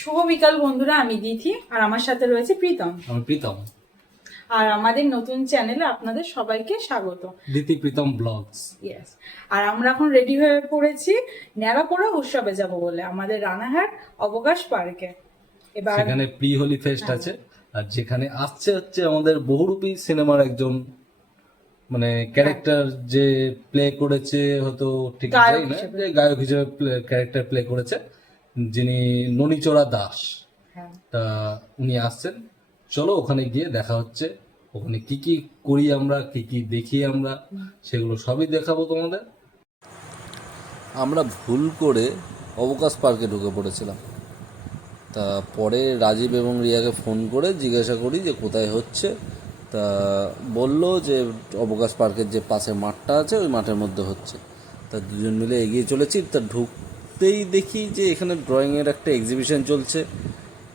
শুভ বিকাল বন্ধুরা, আমি দিথি আর আমার সাথে রয়েছে প্রীতম। আমি প্রীতম। আর আমাদের নতুন চ্যানেলে আপনাদের সবাইকে স্বাগত, দিতি প্রীতম ব্লগস। ইয়েস। আর আমরা এখন রেডি হয়ে পড়েছি ন্যাড়াপোড়া উৎসবে যাব বলে আমাদের রানাঘাট অবকাশ পার্কে। এবার সেখানে প্রি হোলি ফেস্ট আছে, আর যেখানে আসছে হচ্ছে আমাদের বহুরূপী সিনেমার একজন মানে ক্যারেক্টার যে প্লে করেছে, হয়তো ঠিক গায়ক জানি না, হিসেবে। যে গায়ক হিসেবে ক্যারেক্টার প্লে করেছে, যিনি ননীচোরা দাস। হ্যাঁ, তা উনি আসছেন, চলো ওখানে গিয়ে দেখা হচ্ছে। ওখানে কি কি করি আমরা, কি কি দেখি আমরা, সেগুলো সবই দেখাবো তোমাদের। আমরা ভুল করে অবকাশ পার্কে ঢুকে পড়েছিলাম। তা পরে রাজীব এবং রিয়াকে ফোন করে জিজ্ঞাসা করি যে কোথায় হচ্ছে। তা বলল যে অবকাশ পার্কের যে পাশে মাঠটা আছে ওই মাঠের মধ্যে হচ্ছে। তা দুজন মিলে এগিয়ে চলেছি। তা ঢুকতেই দেখি যে এখানে ড্রয়িংয়ের একটা এক্সিবিশন চলছে,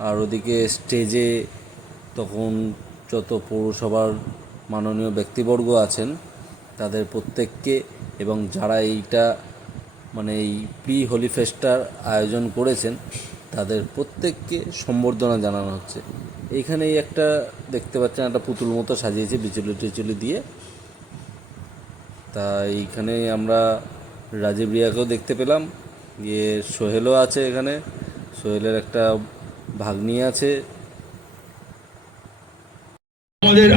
আর ওদিকে স্টেজে তখন যত পৌরসভার মাননীয় ব্যক্তিবর্গ আছেন তাদের প্রত্যেককে, এবং যারা এইটা মানে এই প্রি হোলি ফেস্টার আয়োজন করেছেন তাদের প্রত্যেককে সম্বর্ধনা জানানো হচ্ছে। এইখানেই একটা দেখতে পাচ্ছেন একটা পুতুল মতো সাজিয়েছে বিচুলি টিচুলি দিয়ে। তা এইখানে আমরা রাজীব রিয়াকেও দেখতে পেলাম, গিয়ে সোহেলও আছে এখানে, সোহেলের একটা ভাগ্নি আছে।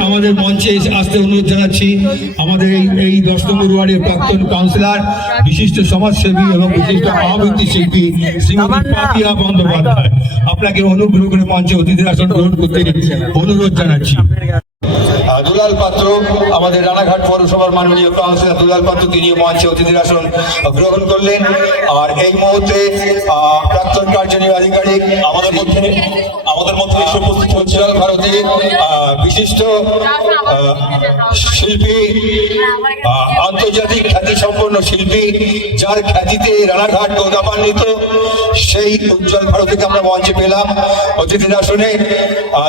আমাদের মঞ্চে আসতে অনুরোধ জানাচ্ছি আমাদের এই 10 নম্বর ওয়ার্ডের প্রাক্তন কাউন্সিলর, বিশিষ্ট সমাজসেবী এবং বিশিষ্ট আবৃত্তি শিল্পী শ্রীমতী পাপিয়া বন্দ্যোপাধ্যায়। আপনাকে অনুগ্রহ করে মঞ্চে অতিথির আসন গ্রহণ করতে অনুরোধ জানাচ্ছি। দুলাল পাত্র, আমাদের রানাঘাট পৌরসভার মাননীয় কাউন্সিলর দুলাল পাত্র, তিনি মঞ্চে অতিথির আসন গ্রহণ করলেন। আর এই মুহূর্তে প্রাক্তন কার্যনির্বাহী আধিকারিক আমাদের মধ্যে এসে উপস্থিত উজ্জ্বল ভারতের বিশিষ্ট শিল্পী, আন্তর্জাতিক খ্যাতি সম্পন্ন শিল্পী, যার খ্যাতিতে রানাঘাট গৌরবান্বিত, সেই উজ্জ্বল ভারতীকে আমরা মঞ্চে পেলাম অতিথির আসনে।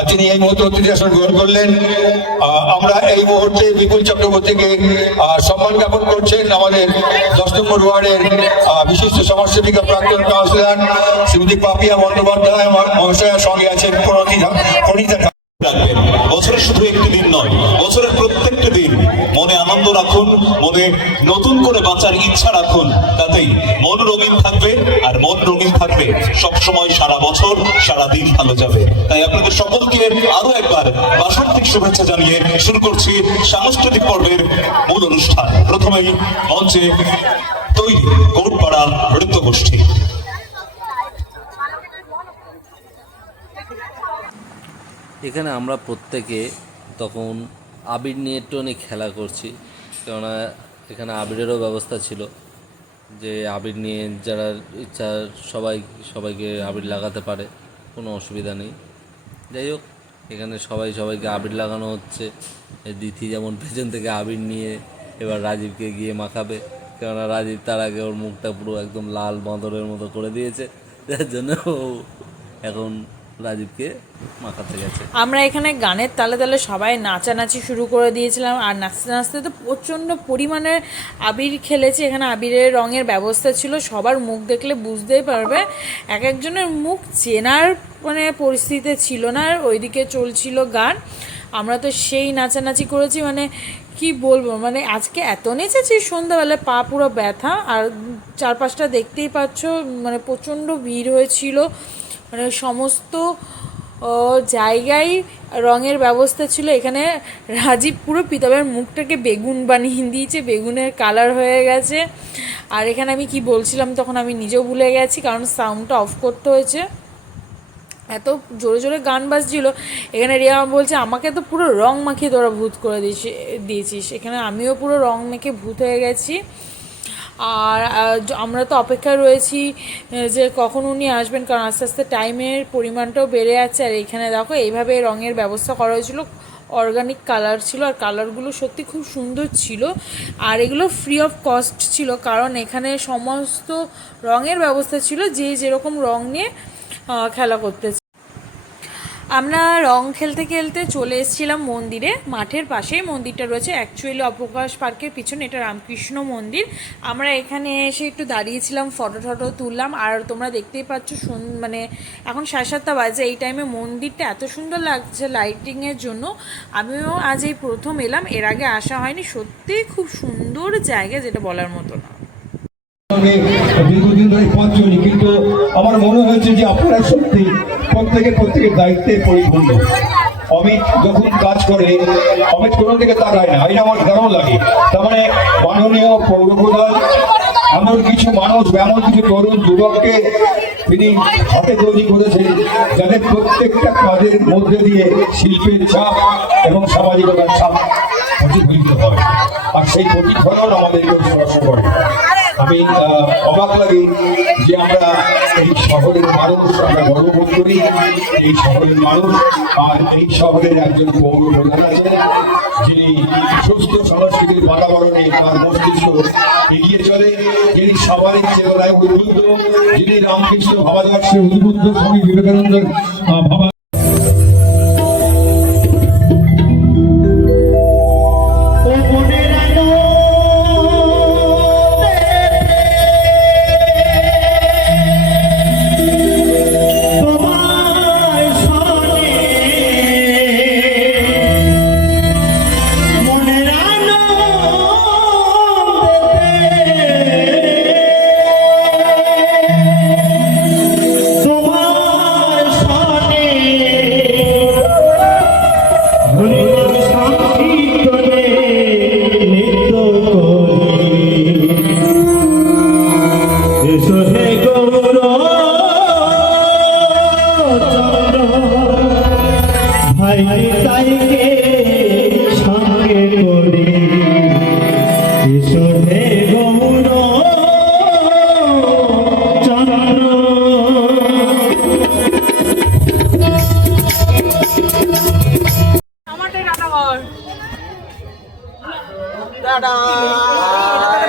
তিনি এই মুহূর্তে অতিথির আসন গ্রহণ করলেন। আমরা এই মুহূর্তে বিপুল চক্রবর্তীকে সম্মান জ্ঞাপন করছেন আমাদের 10 নম্বর ওয়ার্ডের বিশিষ্ট সমাজসেবিকা প্রাক্তন কাউন্সিলর শ্রীমতী পাপিয়া বন্দ্যোপাধ্যায় মহাশয়ের সঙ্গে আছেন প্রণীতা। রাখবেন। বছরের শুধু একটি দিন নয়, বছরের প্রত্যেকটা দিন মনে আনন্দ রাখুন, মনে নতুন করে বাঁচার ইচ্ছা রাখুন, তাতেই মন রঙিন থাকবে। আর মন রঙিন থাকবে সবসময়, সারা বছর সারা দিন ভালো যাবে। তাই আপনাদের সকলকে আরো একবার বাসন্তিক শুভেচ্ছা জানিয়ে শুরু করছি সাংস্কৃতিক পর্বের মূল অনুষ্ঠান। প্রথমেই মঞ্চে তৈরি কোটপাড়া নৃত্য গোষ্ঠী। এখানে আমরা প্রত্যেকে তখন আবির নিয়ে একটু অনেক খেলা করছি, কেননা এখানে আবিরেরও ব্যবস্থা ছিল, যে আবির নিয়ে যারা ইচ্ছা সবাইকে আবির লাগাতে পারে, কোনো অসুবিধা নেই। যাই হোক, এখানে সবাইকে আবির লাগানো হচ্ছে। দিথি যেমন পেছন থেকে আবির নিয়ে এবার রাজীবকে গিয়ে মাখাবে, কেননা রাজীব তার আগে ওর মুখটা পুরো একদম লাল বাঁদরের মতো করে দিয়েছে, যার জন্য ও এখন রাজীবকে মাখাতে গেছে। আমরা এখানে গানের তালে তালে সবাই নাচানাচি শুরু করে দিয়েছিলাম। আর নাচতে নাচতে তো প্রচণ্ড পরিমাণে আবির খেলেছি। এখানে আবিরের রঙের ব্যবস্থা ছিল, সবার মুখ দেখলে বুঝতেই পারবে। এক একজনের মুখ চেনার মানে পরিস্থিতিতে ছিল না, আর ওইদিকে চলছিল গান। আমরা তো সেই নাচানাচি করেছি, মানে কি বলবো, মানে আজকে এত নেচেছি সন্ধ্যাবেলায়, পা পুরো ব্যথা। আর চারপাশটা দেখতেই পাচ্ছ, মানে প্রচণ্ড ভিড় হয়েছিল, মানে সমস্ত জায়গায় রঙের ব্যবস্থা ছিল। এখানে রাজীব পুরো পিতাবের মুখটাকে বেগুন বানিয়ে দিয়েছে, বেগুনের কালার হয়ে গেছে। আর এখানে আমি কি বলছিলাম তখন আমি নিজেও ভুলে গেছি, কারণ সাউন্ডটা অফ করতে হয়েছে, এত জোরে জোরে গান বাজছিল। এখানে রিয়া বলছে আমাকে তো পুরো রং মাখিয়ে তোরা ভূত করে দিয়েছিস। এখানে আমিও পুরো রং মেখে ভূত হয়ে গেছি। আর আমরা তো অপেক্ষায় রয়েছি যে কখন উনি আসবেন, কারণ আস্তে আস্তে টাইমের পরিমাণটাও বেড়ে যাচ্ছে। আর এখানে দেখো এইভাবে রঙের ব্যবস্থা করা হয়েছিল, অর্গানিক কালার ছিল, আর কালারগুলো সত্যি খুব সুন্দর ছিল। আর এগুলো ফ্রি অফ কস্ট ছিল, কারণ এখানে সমস্ত রঙের ব্যবস্থা ছিল, যে যেরকম রং নিয়ে খেলা করতে। আমরা রং খেলতে খেলতে চলে এসেছিলাম মন্দিরে, মাঠের পাশেই মন্দিরটা রয়েছে, অ্যাকচুয়ালি অবকাশ পার্কের পিছনে, এটা রামকৃষ্ণ মন্দির। আমরা এখানে এসে একটু দাঁড়িয়েছিলাম, ফটো টটো তুললাম। আর তোমরা দেখতেই পাচ্ছ মানে এখন 7:30 বাজে, এই টাইমে মন্দিরটা এত সুন্দর লাগছে লাইটিংয়ের জন্য। আমিও আজ এই প্রথম এলাম, এর আগে আসা হয়নি। সত্যিই খুব সুন্দর জায়গা, যেটা বলার মতো না। দীর্ঘদিন ধরে পথ চলি, কিন্তু আমার মনে হয়েছে যে আপনারা সত্যি প্রত্যেকের দায়িত্বে পরিপূর্ণ। অমিত যখন কাজ করে, অমিত কোনো দিকে তাকায় না, এটা আমার দারুণ লাগে। তার মানে মাননীয় পৌরপ্রধান এমন কিছু মানুষ, এমন কিছু তরুণ যুবককে তিনি হাতে তৈরি করেছেন, যাদের প্রত্যেকটা কাজের মধ্যে দিয়ে শিল্পের ছাপ এবং সামাজিকতার ছাপ প্রতিফলিত হয়, আর সেই প্রতিফলন আমাদেরকে স্পর্শ করে। আমি অবাক লাগে যে আমরা এই শহরের মানুষ, আমরা গর্ববোধ করি এই শহরের মানুষ। আর এই শহরের একজন পৌর প্রধান আছেন, যিনি সুস্থ সংস্কৃতির বাতাবরণে তার মস্তিষ্ক এগিয়ে চলে, যিনি সবারই চেতনায় উদ্বুদ্ধ, যিনি রামকৃষ্ণ ভাবাদর্শে উদ্বুদ্ধ, স্বামী বিবেকানন্দের ভাবা।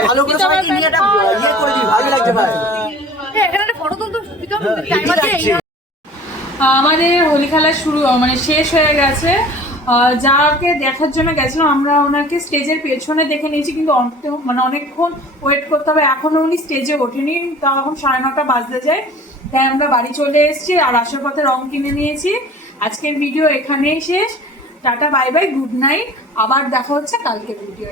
ভালো করে সবাইকে নিয়ে একটা ইয়ে করে দিই, ভালো লাগছে ভাই। আমাদের হোলি খেলা শুরু মানে শেষ হয়ে গেছে। যাকে দেখার জন্য গেছিলাম আমরা, ওনাকে স্টেজের পেছনে দেখে নিয়েছি, কিন্তু মানে অনেকক্ষণ ওয়েট করতে হবে, এখনও উনি স্টেজে ওঠেনি। তা এখন 9:30 বাজতে যায়, তাই আমরা বাড়ি চলে এসেছি আর আসার পথে রং কিনে নিয়েছি। আজকের ভিডিও এখানেই শেষ। Tata, bye bye, good night. আবার দেখা হচ্ছে কালকে ভিডিও।